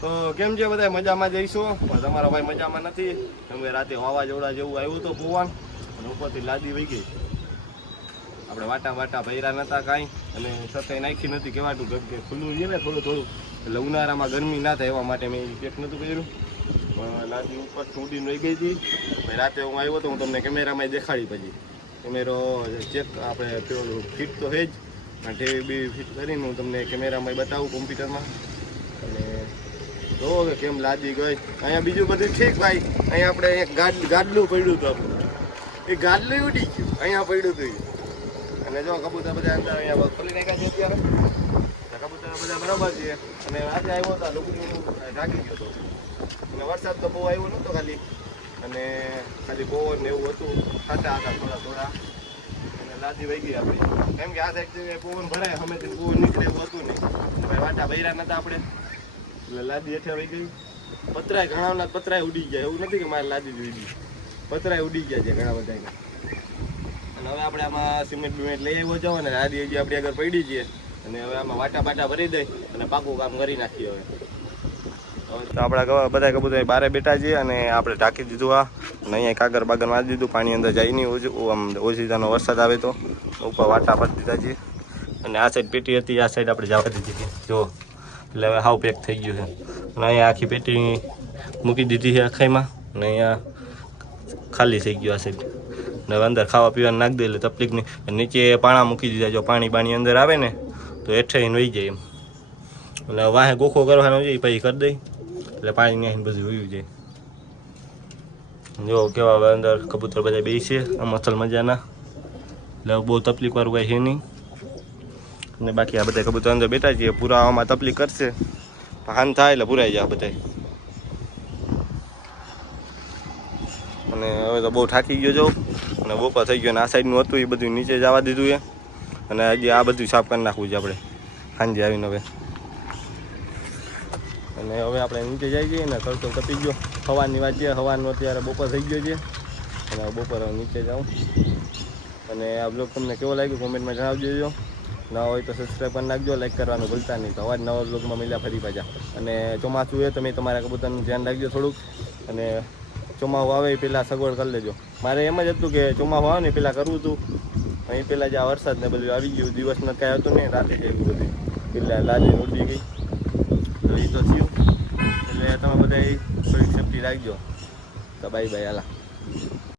તો કેમ છે બધા મજામાં જઈશું પણ તમારા ભાઈ મજામાં નથી? કેમ રાતે વાવાઝોડા જેવું આવ્યું તો પવન અને ઉપરથી લાદી વહી ગઈ. આપણે વાટા વાટા ભૈરા નતા કાંઈ. અને સતાઈ નાખી નથી, કહેવાતું કેમ કે ખુલ્લું છે ને થોડું થોડું. એટલે ઉનાળામાં ગરમી ના થાય એવા માટે મેં પેક નહોતું કર્યું. પણ લાદી ઉપર ઉડીને રહી ગઈ હતી. રાતે હું આવ્યો તો હું તમને કેમેરામાં દેખાડી પછી. કેમેરો ચેક આપણે પેલું ફિટ તો છે જ. પણ ટીવી બી ફિટ કરીને હું તમને કેમેરામાં બતાવું કોમ્પ્યુટરમાં. જોવો કે કેમ લાદી ગઈ. અહીંયા બીજું બધું ઠીક ભાઈ. અહીંયા આપણે એક ગાડ, ગાડલું પડ્યું હતું એ ગાડલું ઉડી ગયું. અહીંયા પડ્યું હતું અને જો કબૂતર બધા અંદર અહીંયા ખોલી નાખ્યા છે અત્યારે. કબૂતર બધા બરાબર છે. અને આજે આવ્યો હતો લોકો ઢાંકી ગયો હતો. અને વરસાદ તો બહુ આવ્યો નહોતો ખાલી. અને ખાલી પવન ને એવું હતું. ખાતા હતા થોડા થોડા. અને લાદી વહી ગઈ આપણી. કેમ કે આ સાઈડ પવન ભરાય અમે પવન નીકળે એવું હતું નહીં. વાટા ભર્યા નતા આપણે. એટલે લાદી હેઠે વહી ગયું. પતરાય ઘણા પતરાય ઉડી ગયા. એવું નથી કે મારે લાદી જોઈ ગઈ પતરાય ઉડી ગયા છે ઘણા બધા અને હવે આપણે આમાં સિમેન્ટ બિમેન્ટ લઈ આવ્યો જાવ અને લાદી હજી આપણી આગળ પડી જઈએ અને હવે આમાં વાટા બાટા ભરી દઈ અને પાકું કામ કરી નાખીએ હવે. તો આપણા બધા કબૂતર બારે બેઠા છીએ અને આપણે ઢાંકી દીધું આ. અને અહીંયા કાગર બાગર મારી દીધું. પાણી અંદર જાય નહીં ઓછું. આમ ઓછીતાનો વરસાદ આવે તો. ઉપર વાટા પર દીધા છીએ અને આ સાઈડ પેટી હતી, આ સાઈડ આપણે જવા દીધી છે. જો એટલે હવે હાવ પેક થઈ ગયું છે. અને અહીંયા આખી પેટી મૂકી દીધી છે અખાઈમાં. અને અહીંયા ખાલી થઈ ગયું આ સાઈડ ને અંદર ખાવા પીવાનું નાખી દે એટલે તકલીફ નહીં નીચે પાણા મૂકી દીધા. જો પાણી બાણી અંદર આવે ને, તો હેઠે વહી જાય એમ. એટલે વાહે ગોખો કરવાનો છે પછી કરી દઈ. એટલે પાણી નહીં બધું વયું જાય. જો કેવા અંદર કબૂતર બધા બેસીએ છે આમ અસલ મજાના. એટલે બહુ તકલીફ વાળું કાંઈ છે નહીં. અને બાકી આ બધા કબૂતર અંદર બેઠા છીએ પુરાવામાં તકલીફ કરશે. હાન થાય એટલે પુરાઈ જાય બધા અને હવે તો બહુ થાકી ગયો જો. અને બપોર થઈ ગયો અને આ સાઈડનું હતું, એ બધું નીચે જવા દીધું છે અને હજી આ બધું સાફ કરી નાખવું છે આપણે. સાંજે આવીને હવે. અને હવે આપણે નીચે જઈ જઈએ ને તડકો કપી ગયો. હવાની વાત છે, હવાનું અત્યારે બપોર થઈ ગયો છે. અને બપોર નીચે જાઉં. અને આ બ્લોગ તમને કેવો લાગ્યો કોમેન્ટમાં જણાવજો. નવા હોય તો સબસ્ક્રાઈબ કરી નાખજો લાઈક કરવાનું ભૂલતા નહીં. તો અવાજ નવા બ્લોગમાં મળ્યા ફરી પાછા. અને ચોમાસું એ તમે તમારા કબૂતરનું ધ્યાન રાખજો થોડુંક. અને ચોમાસું આવે એ પહેલાં સગવડ કરી લેજો. મારે એમ જ હતું કે ચોમાસું આવે ને પહેલાં કરવું હતું. અહીં પહેલાં જે આ વરસાદ ને બધું આવી ગયું, દિવસમાં કાંઈ હતું નહીં, રાતે એવું બધું એટલે લાદી ઉડી ગઈ. તો એ તો થયું. એટલે તમે બધા થોડીક સેફટી રાખજો. તો બાય બાય હાલા.